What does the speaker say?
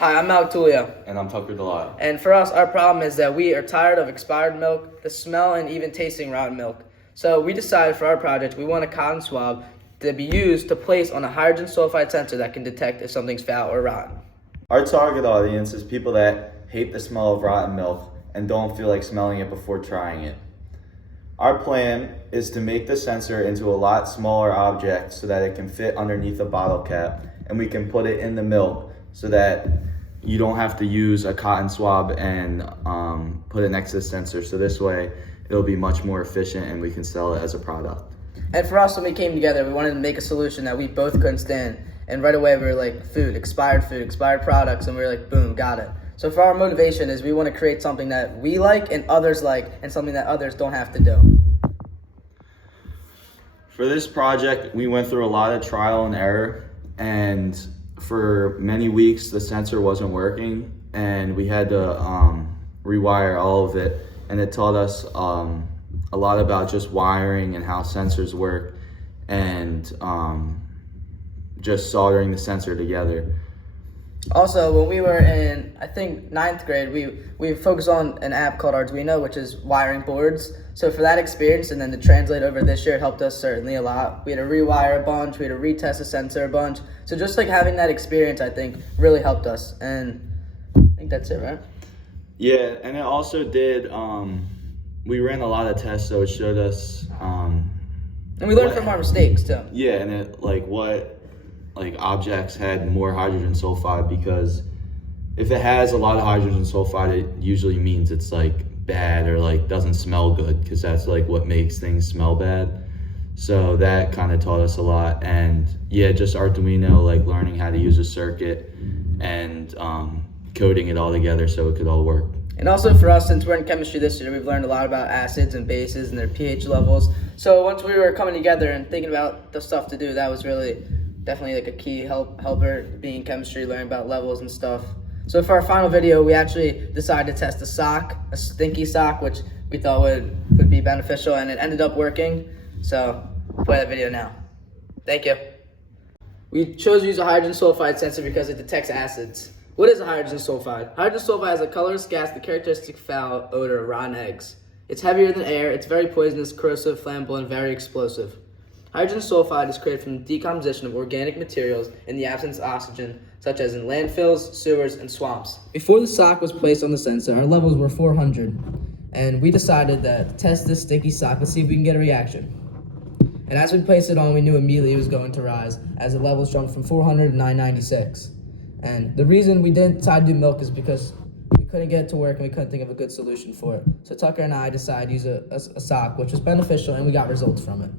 Hi, I'm Malik Tulio. And I'm Tucker Delisle. And for us, our problem is that we are tired of expired milk, the smell, and even tasting rotten milk. So we decided for our project, we want a cotton swab to be used to place on a hydrogen sulfide sensor that can detect if something's foul or rotten. Our target audience is people that hate the smell of rotten milk and don't feel like smelling it before trying it. Our plan is to make the sensor into a lot smaller object so that it can fit underneath a bottle cap, and we can put it in the milk so that you don't have to use a cotton swab and put it next to the sensor. So this way it'll be much more efficient and we can sell it as a product. And for us, when we came together, we wanted to make a solution that we both couldn't stand. And right away we were like, food, expired products, and we were like, boom, got it. So for our motivation is we want to create something that we like and others like, and something that others don't have to do. For this project, we went through a lot of trial and error, and for many weeks the sensor wasn't working, and we had to rewire all of it, and it taught us a lot about just wiring and how sensors work, and just soldering the sensor together. Also, when we were in, I think, 9th grade, we focused on an app called Arduino, which is wiring boards. So for that experience, and then to translate over this year, it helped us certainly a lot. We had to rewire a bunch, we had to retest the sensor a bunch. So just like having that experience, I think, really helped us. And I think that's it, right? Yeah, and it also did, we ran a lot of tests, so it showed us... and we learned from our mistakes, too. Yeah, and it, what objects had more hydrogen sulfide, because if it has a lot of hydrogen sulfide, it usually means it's bad or doesn't smell good, because that's what makes things smell bad. So that kind of taught us a lot. And yeah, just Arduino, learning how to use a circuit and coding it all together so it could all work. And also for us, since we're in chemistry this year, we've learned a lot about acids and bases and their pH levels. So once we were coming together and thinking about the stuff to do, that was really definitely a key helper, being in chemistry, learning about levels and stuff. So for our final video, we actually decided to test a stinky sock, which we thought would be beneficial, and it ended up working. So play that video now. Thank you. We chose to use a hydrogen sulfide sensor because it detects acids. What is a hydrogen sulfide? Hydrogen sulfide is a colorless gas, the characteristic foul odor of rotten eggs. It's heavier than air, it's very poisonous, corrosive, flammable, and very explosive. Hydrogen sulfide is created from the decomposition of organic materials in the absence of oxygen, such as in landfills, sewers, and swamps. Before the sock was placed on the sensor, our levels were 400, and we decided to test this stinky sock to see if we can get a reaction. And as we placed it on, we knew immediately it was going to rise, as the levels jumped from 400 to 996. And the reason we didn't decide to do milk is because we couldn't get it to work and we couldn't think of a good solution for it. So Tucker and I decided to use a sock, which was beneficial, and we got results from it.